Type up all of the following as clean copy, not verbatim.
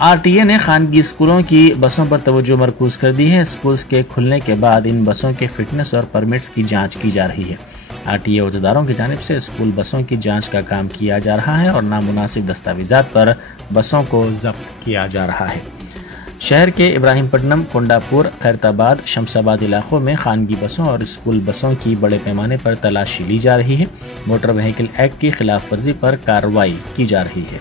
RTA ने खानगी स्कूलों की बसों पर तवज्जो मरकूज कर दी है। स्कूल्स के खुलने के बाद इन बसों के फिटनेस और परमिट्स की जांच की जा रही है। आरटीए अहदेदारों की जानिब से स्कूल बसों की जांच का काम किया जा रहा है और नामुनासिब दस्तावेजात पर बसों को जब्त किया जा रहा है। शहर के इब्राहिमपट्टनम, कोंडापुर, खैरताबाद, शमशाबाद इलाकों में खानगी बसों और स्कूल बसों की बड़े पैमाने पर तलाशी ली जा रही है। मोटर व्हीकल एक्ट की खिलाफ वर्जी पर कार्रवाई की जा रही है।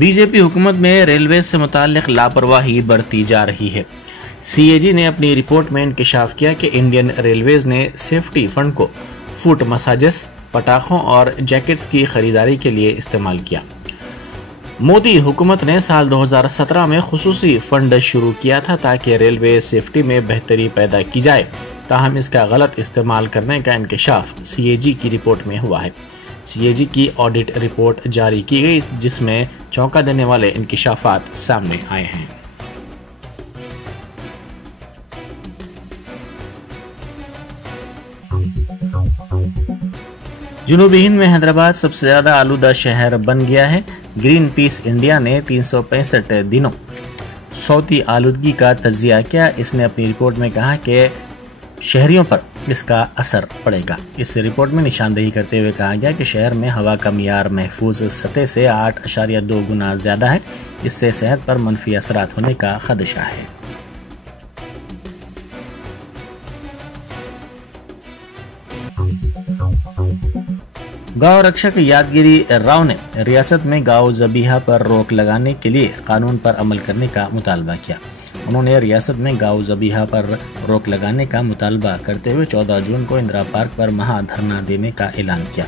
बीजेपी हुकूमत में रेलवे से मुताल्लिक लापरवाही बढ़ती जा रही है। सीएजी ने अपनी रिपोर्ट में इंकशाफ किया कि इंडियन रेलवेज ने सेफ्टी फंड को फुट मसाजेस, पटाखों और जैकेट्स की खरीदारी के लिए इस्तेमाल किया। मोदी हुकूमत ने साल 2017 में खुसूसी फंड शुरू किया था ताकि रेलवे सेफ्टी में बेहतरी पैदा की जाए, ताहम इसका गलत इस्तेमाल करने का इंकशाफ सीएजी की रिपोर्ट में हुआ है। सीएजी की ऑडिट रिपोर्ट जारी की गई जिसमें चौंका देने वाले इंकशाफात सामने आए हैं। जुनूबी हिंद में हैदराबाद सबसे ज्यादा आलूदा शहर बन गया है। ग्रीन पीस इंडिया ने 365 दिनों सौती आलूदगी का तज्जिया किया। इसने अपनी रिपोर्ट में कहा कि शहरियों पर इसका असर पड़ेगा। इस रिपोर्ट में निशानदेही करते हुए कहा गया कि शहर में हवा का मियार महफूज सतह से 8.2 गुना ज्यादा है। इससे सेहत पर मनफी असरात होने का खदशा है। गौ रक्षक यादगिरी राव ने रियासत में गौ ज़बीहा पर रोक लगाने के लिए कानून पर अमल करने का मुतालबा किया। उन्होंने रियासत में गौ ज़बीहा पर रोक लगाने का मुतालबा करते हुए 14 जून को इंदिरा पार्क पर महाधरना देने का ऐलान किया।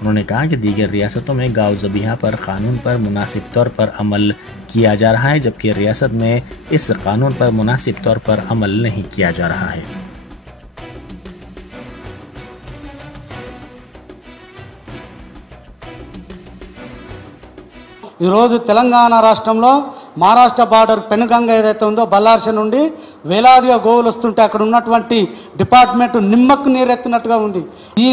उन्होंने कहा कि दीगर रियासतों में गौ ज़बीहा पर कानून पर मुनासिब तौर पर अमल किया जा रहा है, जबकि रियासत में इस कानून पर मुनासिब तौर पर अमल नहीं किया जा रहा है। ఈరోజు తెలంగాణ రాష్ట్రంలో మహారాష్ట్ర బార్డర్ పెనుగంగ ఏదైతే ఉందో బల్లార్ష నుండి వేలాదిగా గోవులు వస్తుంటే అక్కడ ఉన్నటువంటి డిపార్ట్మెంట్ నిమ్మకు నీరెత్తినట్టుగా ఉంది. ఈ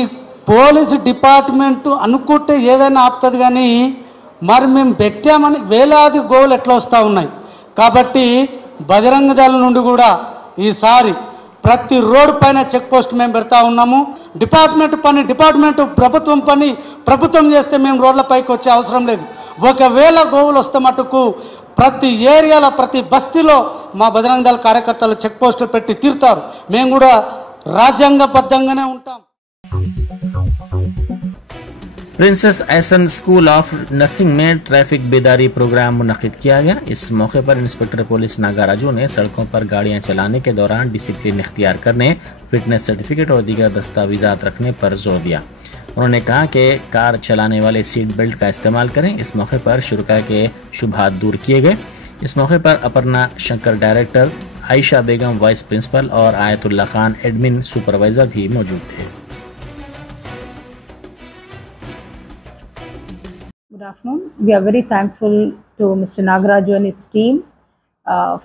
పోలీస్ డిపార్ట్మెంట్ అనుకుంటే ఏదైనా ఆపుతుంది, కానీ మరి మేము పెట్టామని వేలాది గోవులు ఎట్లా వస్తూ ఉన్నాయి. కాబట్టి బజరంగ దళ నుండి కూడా ఈసారి ప్రతి రోడ్డు పైన చెక్ పోస్ట్ మేము పెడతా ఉన్నాము. డిపార్ట్మెంట్ పని డిపార్ట్మెంట్, ప్రభుత్వం పని ప్రభుత్వం చేస్తే మేము రోడ్లపైకి వచ్చే అవసరం లేదు. ఒకవేళ గోవులు వస్తే మటుకు ప్రతి ఏరియాలో ప్రతి బస్తీలో మా బజరంగ దళ కార్యకర్తలు చెక్ పోస్టులు పెట్టి తీరుతారు. మేము కూడా రాజ్యాంగబద్ధంగానే ఉంటాం. Princess Ehsan school of nursing में ट्रैफिक बेदारी प्रोग्राम मुनक्किद किया गया। इस मौके पर इंस्पेक्टर पुलिस नागाराजू ने सड़कों पर गाड़ियां चलाने के दौरान डिसिप्लिन इख्तियार करने, फिटनेस सर्टिफिकेट और दीगर दस्तावेजात रखने पर जोर दिया। उन्होंने कहा कि कार चलाने वाले सीट बेल्ट का इस्तेमाल करें। इस मौके पर शुरका के शुबहात दूर किए गए। इस मौके पर अपर्णा शंकर डायरेक्टर, आयशा बेगम वाइस प्रिंसिपल और आयतुल्ला खान एडमिन सुपरवाइजर भी मौजूद थे। Good afternoon. We are very thankful to Mr. Nagaraju and his team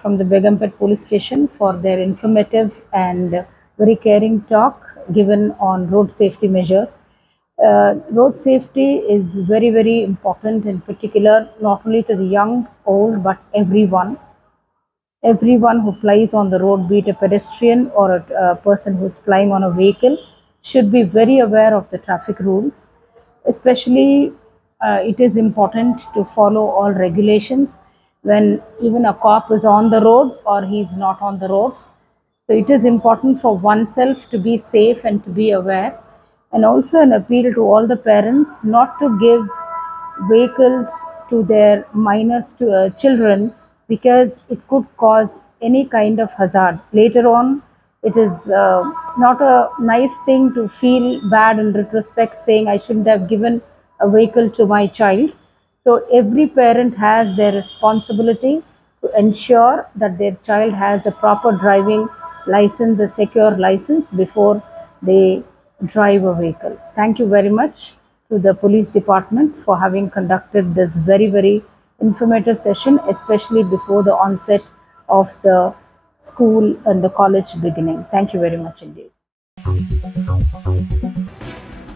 from the Begumpet police station for their informative and very caring talk given on road safety measures. Road safety is very, very important, in particular not only to the young, old, but everyone. Everyone who flies on the road, be it a pedestrian or a person who is flying on a vehicle, should be very aware of the traffic rules. Especially it is important to follow all regulations when even a cop is on the road or he is not on the road. So it is important for oneself to be safe and to be aware, and also an appeal to all the parents not to give vehicles to their minors, to children, because it could cause any kind of hazard. Later on, it is not a nice thing to feel bad in retrospect, saying I shouldn't have given a vehicle to my child. So every parent has their responsibility to ensure that their child has a proper driving license, a secure license, before they drive a vehicle. Thank you very much to the police department for having conducted this very, very informative session, especially before the onset of the school and the college beginning. Thank you very much indeed.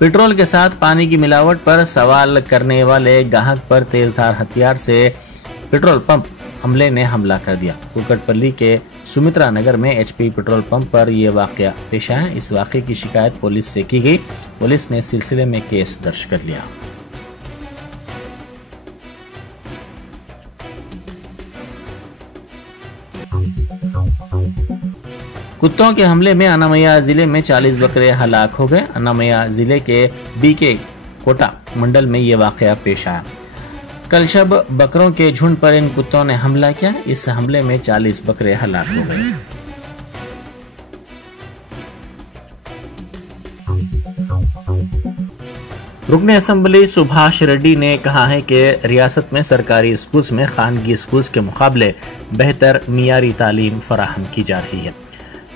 Petrol के साथ पानी की मिलावट पर सवाल करने वाले ग्राहक पर तेजधार हथियार से पेट्रोल पंप हमले ने हमला कर दिया। कुकटपल्ली के सुमित्रा नगर में HP पेट्रोल पंप पर यह वाकया पेश आया। इस वाकये की शिकायत पुलिस से की गई। पुलिस ने सिलसिले में केस दर्ज कर लिया। कुत्तों के हमले में अनामया जिले में 40 बकरे हलाक हो गए। अनामया जिले के BK कोटा मंडल में ये वाकया पेश आया। कल शब बकरों के झुंड पर इन कुत्तों ने हमला किया। इस हमले में 40 बकरे हलाक हो गए। रुकने असेंबली सुभाष रेड्डी ने कहा है कि रियासत में सरकारी स्कूल्स में खानगी स्कूल्स के मुकाबले बेहतर मियारी तालीम फराहम की जा रही है।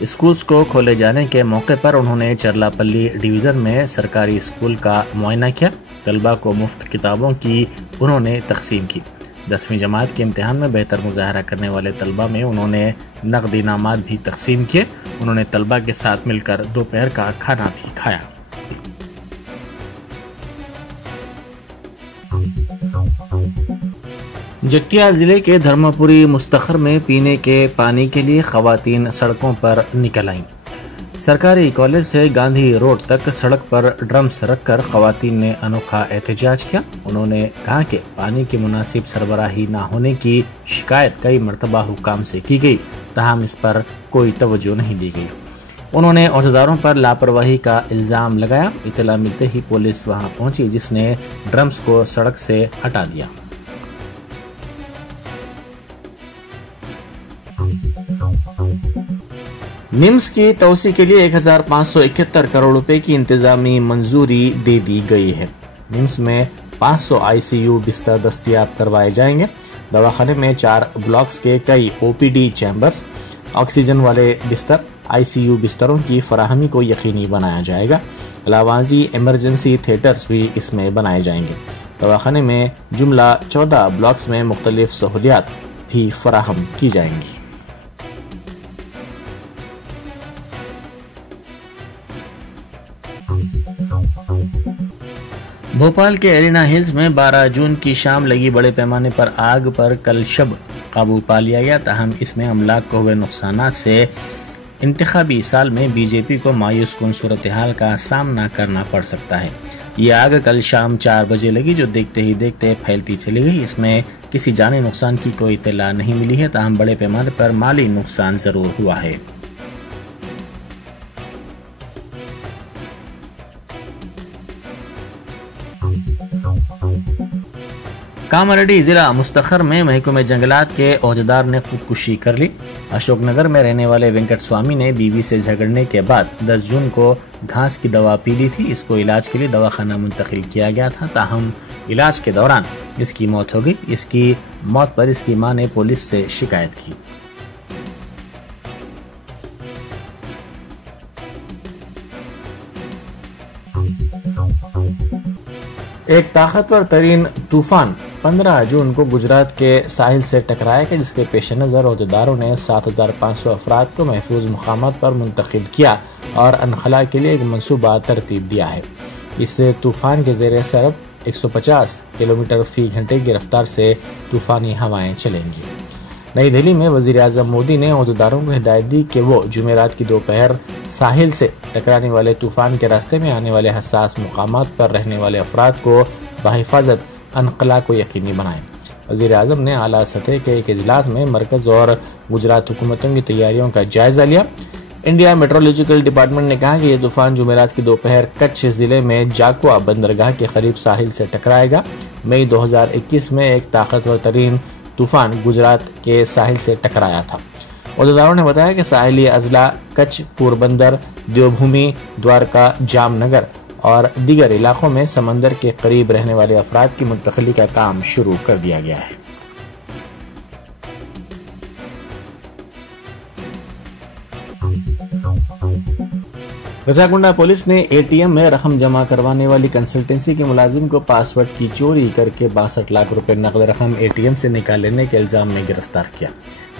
स्कूल्स को खोले जाने के मौके पर उन्होंने चरलापल्ली डिवीज़न में सरकारी स्कूल का मुआयना किया। तलबा को मुफ्त किताबों की उन्होंने तकसीम की। 10वीं जमात के इम्तिहान में बेहतर मुजाहरा करने वाले तलबा में उन्होंने नकद इनामात भी तकसीम किए। उन्होंने तलबा के साथ मिलकर दोपहर का खाना भी खाया। जगिया जिले के धर्मपुरी मुस्तखर में पीने के पानी के लिए खवातीन सड़कों पर निकल आईं। सरकारी कॉलेज से गांधी रोड तक सड़क पर ड्रम्स रखकर खवातीन ने अनोखा एहतजाज किया। उन्होंने कहा कि पानी की मुनासिब सरबराही न होने की शिकायत कई मरतबा हुक्काम से की गई, ताहम इस पर कोई तवज्जो नहीं दी गई। उन्होंने अहदेदारों पर लापरवाही का इल्ज़ाम लगाया। इत्तला मिलते ही पुलिस वहां पहुंची, जिसने ड्रम्स को सड़क से हटा दिया। निम्स की तोसी के लिए 1571 करोड़ रुपए की इंतजामी मंजूरी दे दी गई है। निम्स में 500 ICU बिस्तर दस्तयाब करवाए जाएंगे। दवाखाने में 4 ब्लॉक्स के कई OPD चैम्बर्स, ऑक्सीजन वाले बिस्तर, ICU बिस्तरों की फराहमी को यकीनी बनाया जाएगा। लावाजी इमरजेंसी थिएटर्स भी इसमें बनाए जाएंगे। दवाखाने में जुमला 14 ब्लॉक्स में मुख्तलिफ सहूलियात भी फराहम की जाएंगी। भोपाल के एरिना हिल्स में 12 जून की शाम लगी बड़े पैमाने पर आग पर कल शब काबू पा लिया गया। ताहम इसमें अमलाक को हुए नुकसानात से इंतखाबी साल में बीजेपी को मायूस कुन सूरत हाल का सामना करना पड़ सकता है। ये आग कल शाम 4 बजे लगी, जो देखते ही देखते फैलती चली गई। इसमें किसी जानी नुकसान की कोई इत्तला नहीं मिली है, ताहम बड़े पैमाने पर माली नुकसान जरूर हुआ है। कामारेड्डी जिला मुस्तखर में महकमे जंगलात के ओहदेदार ने खुदकुशी कर ली। अशोकनगर में रहने वाले वेंकट स्वामी ने बीवी से झगड़ने के बाद 10 जून को घास की दवा पी ली थी। इसको इलाज के लिए दवाखाना मुंतकिल किया गया था, ताहम इलाज के दौरान इसकी मौत हो गई। इसकी मौत पर इसकी मां ने पुलिस से शिकायत की। एक ताकतवर तरीन तूफान 15 जून को गुजरात के साहिल से टकराया, जिसके पेश नज़र ओहदेदारों ने 7500 अफराद को महफूज मुकामात पर मुंतकिल किया और अनखला के लिए एक मनसूबा तरतीब दिया है। इस तूफान के ज़ेरे सरब 150 किलोमीटर फी घंटे की रफ्तार से तूफ़ानी हवाएं चलेंगी। नई दिल्ली में वज़ीर-ए-आज़म मोदी ने ओहदेदारों को हिदायत दी कि वो जुमेरात की दोपहर साहिल से टकराने वाले तूफान के रास्ते में आने वाले हसास मुकामात पर रहने वाले अफराद को बहिफाजत अनकला को यकीनी बनाएं। वज़ीर-ए-आज़म ने आला सतह के एक इजलास में मरकज़ और गुजरात हुकूमतों की तैयारियों का जायजा लिया। इंडिया मेट्रोलॉजिकल डिपार्टमेंट ने कहा कि यह तूफान जुमेरात की दोपहर कच्छ ज़िले में जाकुआ बंदरगाह के करीब साहिल से टकराएगा। मई 2021 में एक ताकतवर तरीन तूफान गुजरात के साहिल से टकराया था। ओहदेदारों ने बताया कि साहिली अजला कच्छ, पोरबंदर, देवभूमि, द्वारका, जामनगर और दीगर इलाकों में समंदर के करीब रहने वाले अफराद की मुंतकिली का काम शुरू कर दिया गया है। रजाकुंडा पुलिस ने ATM में रकम जमा करवाने वाली कंसल्टेंसी के मुलाजिम को पासवर्ड की चोरी करके 62 लाख रुपए नकद रकम ATM से निकाल लेने के इल्जाम में गिरफ्तार किया।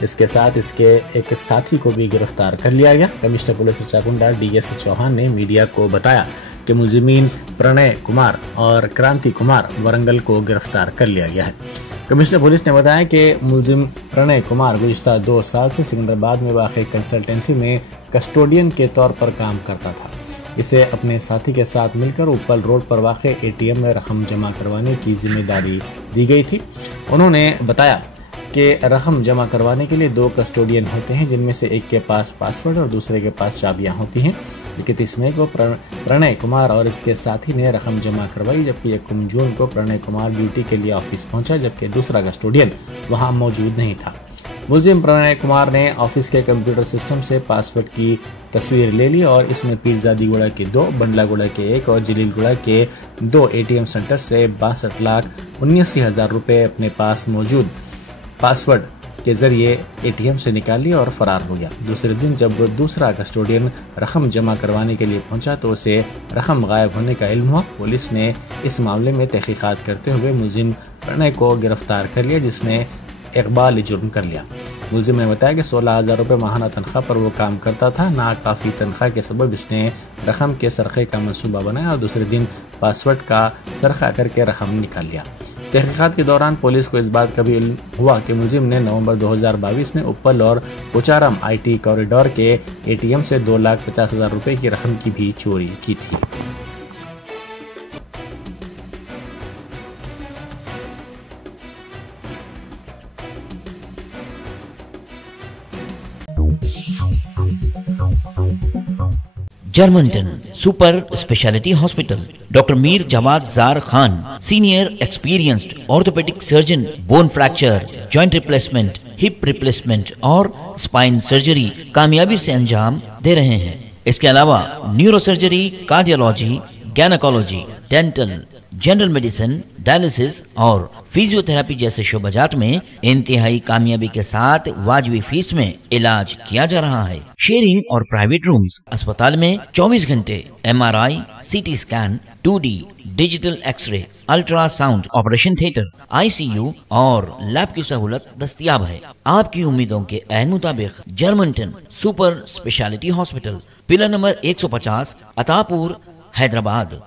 इसके साथ इसके एक साथी को भी गिरफ्तार कर लिया गया। कमिश्नर पुलिस रजाकुंडा DS चौहान ने मीडिया को बताया जबकि मुलजिमीन प्रणय कुमार और क्रांति कुमार वरंगल को गिरफ्तार कर लिया गया है। कमिश्नर पुलिस ने बताया कि मुलजिम प्रणय कुमार गुज़िश्ता 2 साल से सिकंदराबाद में वाक़ कंसल्टेंसी में कस्टोडियन के तौर पर काम करता था। इसे अपने साथी के साथ मिलकर उपल रोड पर वाक़ ATM में रकम जमा करवाने की जिम्मेदारी दी गई थी। उन्होंने बताया कि रकम जमा करवाने के लिए 2 कस्टोडियन होते हैं, जिनमें से एक के पास पासवर्ड और दूसरे के पास चाबियां होती हैं। 31 मई को प्रणय कुमार और इसके साथी ने रकम जमा करवाई, जबकि 1 जून को प्रणय कुमार ड्यूटी के लिए ऑफिस पहुंचा, जबकि दूसरा कस्टोडियन वहां मौजूद नहीं था। मुलजिम प्रणय कुमार ने ऑफिस के कंप्यूटर सिस्टम से पासवर्ड की तस्वीर ले ली और इसने पीरजादीगुड़ा के 2, बंडलागुड़ा के 1 और जलीलगुड़ा के 2 ATM सेंटर से 62,79,000 रुपये अपने पास मौजूद पासवर्ड के जरिए ATM से निकाल लिया और फरार हो गया। दूसरे दिन जब दूसरा कस्टोडियन रकम जमा करवाने के लिए पहुंचा तो उसे रकम गायब होने का इल्म हुआ। पुलिस ने इस मामले में तहकीकात करते हुए मुलजिम प्रणय को गिरफ्तार कर लिया, जिसने इकबाल जुर्म कर लिया। मुलजिम ने बताया कि 16,000 रुपये माहाना तनख्वाह पर वो काम करता था। नाकाफ़ी तनख्वाह के सबब इसने रकम के सरखे का मंसूबा बनाया और दूसरे दिन पासवर्ड का सरखा करके रकम निकाल लिया। तहकीकात के दौरान पुलिस को इस बात का भी इल्म हुआ कि मुलजिम ने नवंबर 2022 में उपल और पोचारम IT कॉरिडोर के ATM से 2,50,000 रुपये की रकम की भी चोरी की थी। Germanten super speciality hospital, doctor Mir Jawad Zar Khan, senior experienced orthopaedic surgeon, bone fracture, joint replacement, hip replacement और स्पाइन सर्जरी कामयाबी से अंजाम दे रहे हैं। इसके अलावा neurosurgery, cardiology, gynaecology, dental, general medicine, dialysis और फिजियोथेरेपी जैसे शोबाजात में इंतहाई कामयाबी के साथ वाजबी फीस में इलाज किया जा रहा है। शेयरिंग और प्राइवेट रूम्स, अस्पताल में 24 घंटे MRI, CT scan, 2D digital X-ray, ultrasound, operation theatre, ICU और लैब की सहूलत दस्तयाब है। आपकी उम्मीदों के ऐन मुताबिक Germanten super speciality hospital, pillar number 150, Attapur, Hyderabad.